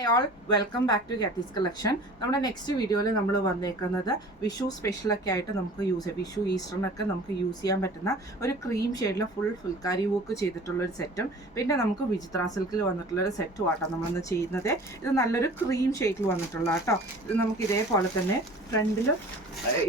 Hi all, welcome back to ഗാത്തീസ് collection. നമ്മുടെ next വീഡിയോയിൽ നമ്മൾ വന്നേക്കുന്നത് വിഷു സ്പെഷ്യലൊക്കെ ആയിട്ട് നമുക്ക് യൂസ് ചെയ്യാം. വിഷു ഈസ്റ്ററിനൊക്കെ നമുക്ക് യൂസ് ചെയ്യാൻ പറ്റുന്ന ഒരു ക്രീം ഷെയ്ഡിൽ ഫുൾക്കാരി വർക്ക് ചെയ്തിട്ടുള്ളൊരു സെറ്റും പിന്നെ നമുക്ക് വിചിത്ര സിൽക്കിൽ വന്നിട്ടുള്ളൊരു സെറ്റും ആട്ടോ നമ്മളിന്ന് ചെയ്യുന്നത്. ഇത് നല്ലൊരു ക്രീം ഷെയ്ഡിൽ വന്നിട്ടുള്ള കേട്ടോ. ഇത് നമുക്ക് ഇതേപോലെ തന്നെ ഫ്രണ്ടിലും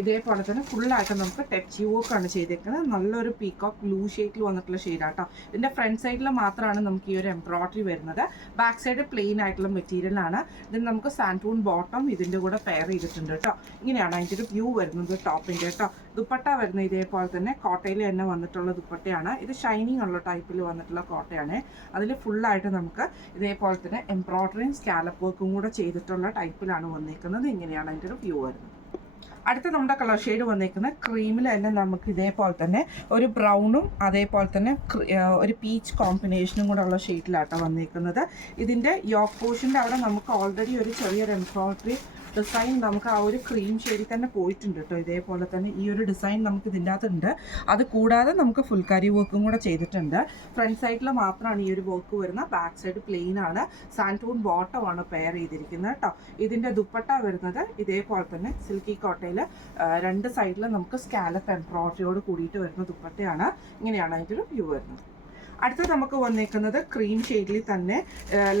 ഇതേപോലെ തന്നെ ഫുള്ളായിട്ട് നമുക്ക് ടച്ച് വർക്കാണ് ചെയ്തേക്കുന്നത്. നല്ലൊരു പീകോക്ക് ബ്ലൂ ഷെയ്ഡിൽ വന്നിട്ടുള്ള ഷെയ്ഡാട്ടോ. ഇതിൻ്റെ ഫ്രണ്ട് സൈഡിൽ മാത്രമാണ് നമുക്ക് ഈ ഒരു എംബ്രോയിഡറി വരുന്നത്. ബാക്ക് സൈഡ് പ്ലെയിൻ ആയിട്ടുള്ള മെറ്റീരിയലാണ്. ഇതിന് നമുക്ക് സാൻറ്റൂൺ ബോട്ടം ഇതിൻ്റെ കൂടെ പെയർ ചെയ്തിട്ടുണ്ട് കേട്ടോ. ഇങ്ങനെയാണ് അതിൻ്റെ ഒരു വ്യൂ വരുന്നത് ടോപ്പിൻ്റെ കേട്ടോ. ദുപ്പട്ട വരുന്നത് ഇതേപോലെ തന്നെ കോട്ടയിൽ തന്നെ വന്നിട്ടുള്ള ദുപ്പട്ടയാണ്. ഇത് ഷൈനിങ് ഉള്ള ടൈപ്പിൽ വന്നിട്ടുള്ള കോട്ടയാണ്. അതിൽ ഫുള്ളായിട്ട് നമുക്ക് ഇതേപോലെ തന്നെ എംബ്രോയിഡറിയും സ്കാലപ്പ് വർക്കും കൂടെ ചെയ്തിട്ടുള്ള ടൈപ്പിലാണ് വന്നിരിക്കുന്നത്. ഇങ്ങനെയാണ് അതിൻ്റെ ഒരു വ്യൂ വരുന്നത്. അടുത്ത നമ്മുടെ കളർ ഷെയ്ഡ് വന്നിരിക്കുന്നത് ക്രീമിൽ തന്നെ നമുക്ക് ഇതേപോലെ തന്നെ ഒരു ബ്രൗണും അതേപോലെ തന്നെ ഒരു പീച്ച് കോമ്പിനേഷനും കൂടെ ഉള്ള ഷെയ്ഡിലാട്ടോ വന്നിരിക്കുന്നത്. ഇതിൻ്റെ യോക്ക് പോർഷൻ്റെ അവിടെ നമുക്ക് ഓൾറെഡി ഒരു ചെറിയൊരു എംബ്രോയിഡറി ഡിസൈൻ നമുക്ക് ആ ഒരു ക്രീം ഷെയ്ഡിൽ തന്നെ പോയിട്ടുണ്ട് കേട്ടോ. ഇതേപോലെ തന്നെ ഈ ഒരു ഡിസൈൻ നമുക്ക് ഇതിൻ്റെ അകത്തുണ്ട്. അത് കൂടാതെ നമുക്ക് ഫുൾക്കാരി വർക്കും കൂടെ ചെയ്തിട്ടുണ്ട്. ഫ്രണ്ട് സൈഡിൽ മാത്രമാണ് ഈ ഒരു വർക്ക് വരുന്നത്. ബാക്ക് സൈഡ് പ്ലെയിൻ ആണ്. സാൻറ്റൂൺ ബോട്ടമാണ് പെയർ ചെയ്തിരിക്കുന്നത് കേട്ടോ. ഇതിൻ്റെ ദുപ്പട്ട വരുന്നത് ഇതേപോലെ തന്നെ സിൽക്കി കോട്ടയിൽ രണ്ട് സൈഡിൽ നമുക്ക് സ്കാലപ്പ് എംബ്രോയിഡറിയോട് കൂടിയിട്ട് വരുന്ന ദുപ്പട്ടയാണ്. ഇങ്ങനെയാണ് അതിൻ്റെ ഒരു വ്യൂ വരുന്നത്. അടുത്ത നമുക്ക് വന്നേക്കുന്നത് ക്രീം ഷെയ്ഡിൽ തന്നെ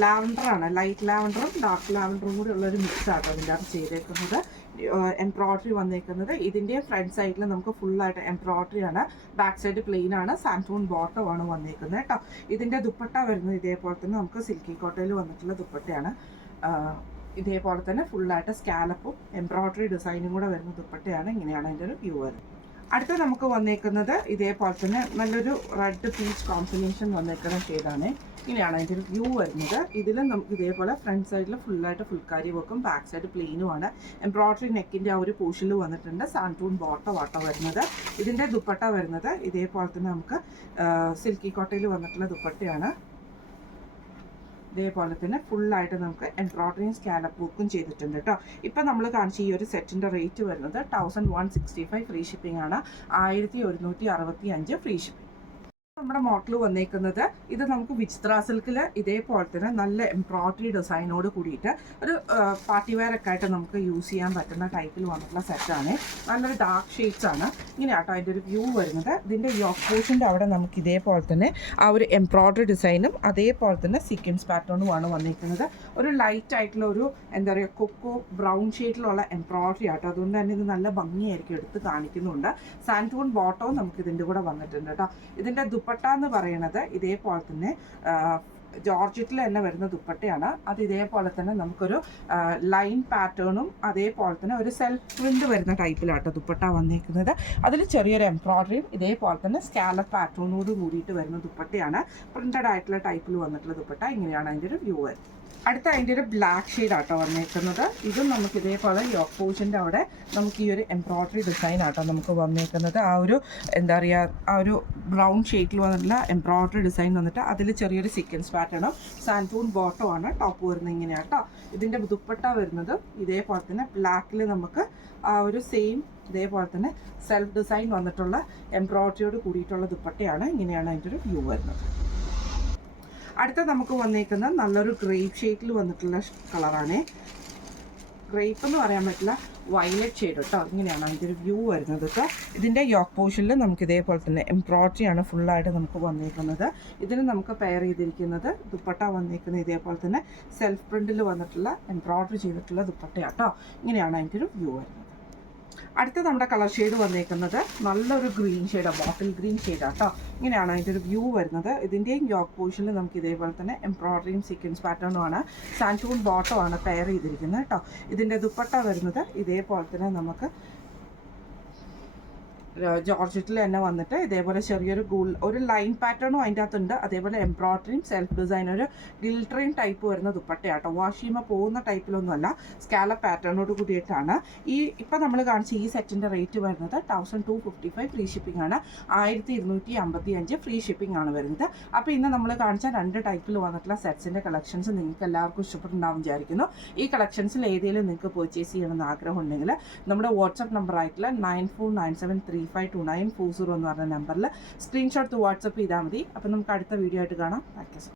ലാവൻഡറാണ്. ലൈറ്റ് ലാവൻഡറും ഡാർക്ക് ലാവൻഡറും കൂടി ഉള്ളൊരു മിക്സ് ആട്ടോ ഇതിൻ്റെ അകത്ത് ചെയ്തേക്കുന്നത്. എംബ്രോയിഡറി വന്നേക്കുന്നത് ഇതിൻ്റെ ഫ്രണ്ട് സൈഡിൽ നമുക്ക് ഫുള്ളായിട്ട് എംബ്രോയിഡറി ആണ്. ബാക്ക് സൈഡ് പ്ലെയിൻ ആണ്. സാൻറ്റൂൺ ബോട്ടമാണ് വന്നേക്കുന്നത് കേട്ടോ. ഇതിൻ്റെ ദുപ്പട്ട വരുന്നത് ഇതേപോലെ തന്നെ നമുക്ക് സിൽക്കി കോട്ടയിൽ വന്നിട്ടുള്ള ദുപ്പട്ടയാണ്. ഇതേപോലെ തന്നെ ഫുള്ളായിട്ട് സ്കാലപ്പും എംബ്രോയിഡറി ഡിസൈനും കൂടെ വരുന്ന ദുപ്പട്ടയാണ്. ഇങ്ങനെയാണ് അതിൻ്റെ ഒരു വ്യൂ വരുന്നത്. അടുത്ത നമുക്ക് വന്നേക്കുന്നത് ഇതേപോലെ തന്നെ നല്ലൊരു റെഡ് പീച്ച് കോമ്പിനേഷൻ വന്നേക്കുന്ന ഷെയ്ഡാണ്. ഇങ്ങനെയാണ് അതിൻ്റെ ഒരു വ്യൂ വരുന്നത്. ഇതിലും നമുക്ക് ഇതേപോലെ ഫ്രണ്ട് സൈഡിൽ ഫുള്ളായിട്ട് ഫുൾക്കാരി വർക്കും ബാക്ക് സൈഡ് പ്ലെയിനുമാണ്. എംബ്രോയിഡറി നെക്കിൻ്റെ ആ ഒരു പോർഷനിൽ വന്നിട്ടുണ്ട്. സാൻറ്റൂൺ ബോട്ടം വരുന്നത്. ഇതിൻ്റെ ദുപ്പട്ട വരുന്നത് ഇതേപോലെ തന്നെ നമുക്ക് സിൽക്കി കോട്ടയിൽ വന്നിട്ടുള്ള ദുപ്പട്ടയാണ്. ഇതേപോലെ തന്നെ ഫുള്ളായിട്ട് നമുക്ക് എംബ്രോയിഡറിയും സ്കാലപ്പ് വർക്കും ചെയ്തിട്ടുണ്ട് കേട്ടോ. ഇപ്പം നമ്മൾ കാണിച്ച ഈ ഒരു സെറ്റിൻ്റെ റേറ്റ് വരുന്നത് 1165 ഫ്രീ ഷിപ്പിംഗ് ആണ്. 1165 ഫ്രീ ഷിപ്പിംഗ്. നമ്മുടെ മോഡൽ വന്നേക്കുന്നത് ഇത് നമുക്ക് വിചിത്ര സിൽക്കിൽ ഇതേപോലെ തന്നെ നല്ല എംബ്രോയിഡറി ഡിസൈനോട് കൂടിയിട്ട് ഒരു പാർട്ടി വെയർ ഒക്കെ ആയിട്ട് നമുക്ക് യൂസ് ചെയ്യാൻ പറ്റുന്ന ടൈപ്പിൽ വന്നിട്ടുള്ള സെറ്റാണ്. നല്ലൊരു ഡാർക്ക് ഷെയ്ഡ്സ് ആണ്. ഇങ്ങനെയാട്ടോ അതിൻ്റെ ഒരു വ്യൂ വരുന്നത്. ഇതിൻ്റെ യോക്ക് പോർഷൻ്റെ അവിടെ നമുക്ക് ഇതേപോലെ തന്നെ ആ ഒരു എംബ്രോയിഡറി ഡിസൈനും അതേപോലെ തന്നെ സീക്വൻസ് പാറ്റേണുമാണ് വന്നിരിക്കുന്നത്. ഒരു ലൈറ്റ് ആയിട്ടുള്ള ഒരു എന്താ പറയുക കൊക്കോ ബ്രൗൺ ഷെയ്ഡിലുള്ള എംബ്രോയിഡറി ആട്ടോ. അതുകൊണ്ട് തന്നെ ഇത് നല്ല ഭംഗിയായിരിക്കും എടുത്ത് കാണിക്കുന്നുണ്ട്. സാൻറ്റൂൺ ബോട്ടവും നമുക്ക് ഇതിൻ്റെ കൂടെ വന്നിട്ടുണ്ട് കേട്ടോ. ഇതിൻ്റെ ദുപ്പട്ട എന്ന് പറയുന്നത് ഇതേപോലെ തന്നെ ജോർജറ്റിൽ തന്നെ വരുന്ന ദുപ്പട്ടയാണ്. അത് ഇതേപോലെ തന്നെ നമുക്കൊരു ലൈൻ പാറ്റേണും അതേപോലെ തന്നെ ഒരു സെൽഫ് പ്രിന്റ് വരുന്ന ടൈപ്പിലാട്ടോ ദുപ്പട്ട വന്നിരിക്കുന്നത്. അതിൽ ചെറിയൊരു എംബ്രോയിഡറിയും ഇതേപോലെ തന്നെ സ്കാലപ്പ് പാറ്റേണോട് കൂടിയിട്ട് വരുന്ന ദുപ്പട്ടയാണ്. പ്രിന്റഡ് ആയിട്ടുള്ള ടൈപ്പിൽ വന്നിട്ടുള്ള ദുപ്പട്ട. ഇങ്ങനെയാണ് അതിൻ്റെ ഒരു വ്യൂ വരുന്നത്. അടുത്ത അതിൻ്റെ ഒരു ബ്ലാക്ക് ഷെയ്ഡ് ആട്ടോ വന്നേക്കുന്നത്. ഇതും നമുക്ക് ഇതേപോലെ യോക്ക് പോർഷൻ്റെ അവിടെ നമുക്ക് ഈ ഒരു എംബ്രോയിഡറി ഡിസൈൻ ആട്ടോ നമുക്ക് വന്നേക്കുന്നത്. ആ ഒരു എന്താ പറയുക ആ ഒരു ബ്രൗൺ ഷെയ്ഡിൽ വന്നിട്ടുള്ള എംബ്രോയിഡറി ഡിസൈൻ വന്നിട്ട് അതിൽ ചെറിയൊരു സീക്വൻസ് പാറ്റേണും സാൻറ്റൂൺ ബോട്ടമാണ് ടോപ്പ് വരുന്നത്. ഇങ്ങനെയാണ് കേട്ടോ. ഇതിൻ്റെ ദുപ്പട്ട വരുന്നത് ഇതേപോലെ തന്നെ ബ്ലാക്കിൽ നമുക്ക് ആ ഒരു സെയിം ഇതേപോലെ തന്നെ സെൽഫ് ഡിസൈൻ വന്നിട്ടുള്ള എംബ്രോയിഡറിയോട് കൂടിയിട്ടുള്ള ദുപ്പട്ടയാണ്. ഇങ്ങനെയാണ് അതിൻ്റെ ഒരു വ്യൂ വരുന്നത്. അടുത്ത നമുക്ക് വന്നേക്കുന്നത് നല്ലൊരു ഗ്രേപ്പ് ഷെയ്ഡിൽ വന്നിട്ടുള്ള കളറാണ്. ഗ്രേപ്പ് എന്ന് പറയാൻ പറ്റില്ല, വയലറ്റ് ഷെയ്ഡ് കേട്ടോ. ഇങ്ങനെയാണ് അതിൻ്റെ ഒരു വ്യൂ വരുന്നത് കേട്ടോ. ഇതിൻ്റെ യോക്ക് പോർഷനിൽ നമുക്ക് ഇതേപോലെ തന്നെ എംബ്രോയിഡറിയാണ് ഫുള്ളായിട്ട് നമുക്ക് വന്നിരിക്കുന്നത്. ഇതിന് നമുക്ക് പെയർ ചെയ്തിരിക്കുന്നത് ദുപ്പട്ട വന്നിരിക്കുന്നത് ഇതേപോലെ തന്നെ സെൽഫ് പ്രിൻറ്റിൽ വന്നിട്ടുള്ള എംബ്രോയിഡറി ചെയ്തിട്ടുള്ള ദുപ്പട്ടയാട്ടോ. ഇങ്ങനെയാണ് അതിൻ്റെ ഒരു വ്യൂ വരുന്നത്. അടുത്ത നമ്മുടെ കളർ ഷെയ്ഡ് വന്നേക്കുന്നത് നല്ലൊരു ഗ്രീൻ ഷെയ്ഡാണ്, ബോട്ടിൽ ഗ്രീൻ ഷെയ്ഡാണ് കേട്ടോ. ഇങ്ങനെയാണ് അതിൻ്റെ ഒരു വ്യൂ വരുന്നത്. ഇതിൻ്റെയും യോക്ക് പോർഷനിൽ നമുക്ക് ഇതേപോലെ തന്നെ എംബ്രോയിഡറിയും സീക്വൻസ് പാറ്റേണുമാണ്. സാൻറ്റൂൺ ബോട്ടമാണ് പെയർ ചെയ്തിരിക്കുന്നത് കേട്ടോ. ഇതിൻ്റെ ദുപ്പട്ട വരുന്നത് ഇതേപോലെ തന്നെ നമുക്ക് ജോർജറ്റിൽ തന്നെ വന്നിട്ട് ഇതേപോലെ ചെറിയൊരു ഒരു ലൈൻ പാറ്റേണും അതിൻ്റെ അകത്തുണ്ട്. അതേപോലെ എംബ്രോയിഡറിയും സെൽഫ് ഡിസൈൻ ഒരു ഗിൽട്ടറിയും ടൈപ്പ് വരുന്ന ദുപ്പട്ടയാട്ടോ. വാഷ് ചെയ്യുമ്പോൾ പോകുന്ന ടൈപ്പിലൊന്നുമല്ല, സ്കാലപ്പ് പാറ്റേണോട് കൂടിയിട്ടാണ്. ഇപ്പം നമ്മൾ കാണിച്ച ഈ സെറ്റിൻ്റെ റേറ്റ് വരുന്നത് 1255 ഫ്രീ ഷിപ്പിംഗ് ആണ്. 1255 ഫ്രീ ഷിപ്പിംഗ് ആണ് വരുന്നത്. അപ്പോൾ ഇന്ന് നമ്മൾ കാണിച്ച രണ്ട് ടൈപ്പിൽ വന്നിട്ടുള്ള സെറ്റ്സിൻ്റെ കളക്ഷൻസ് നിങ്ങൾക്ക് എല്ലാവർക്കും ഇഷ്ടപ്പെട്ടുണ്ടാവും വിചാരിക്കുന്നു. ഈ കളക്ഷൻസിൽ ഏതെങ്കിലും നിങ്ങൾക്ക് പർച്ചേസ് ചെയ്യണമെന്ന് ആഗ്രഹം ഉണ്ടെങ്കിൽ നമ്മുടെ വാട്സപ്പ് നമ്പർ ആയിട്ടുള്ള 9497352940 എന്ന് പറഞ്ഞ നമ്പറിൽ സ്ക്രീൻഷോട്ട് വാട്സപ്പ് ചെയ്താൽ മതി. അപ്പോൾ നമുക്ക് അടുത്ത വീഡിയോ ആയിട്ട് കാണാം. Thank you.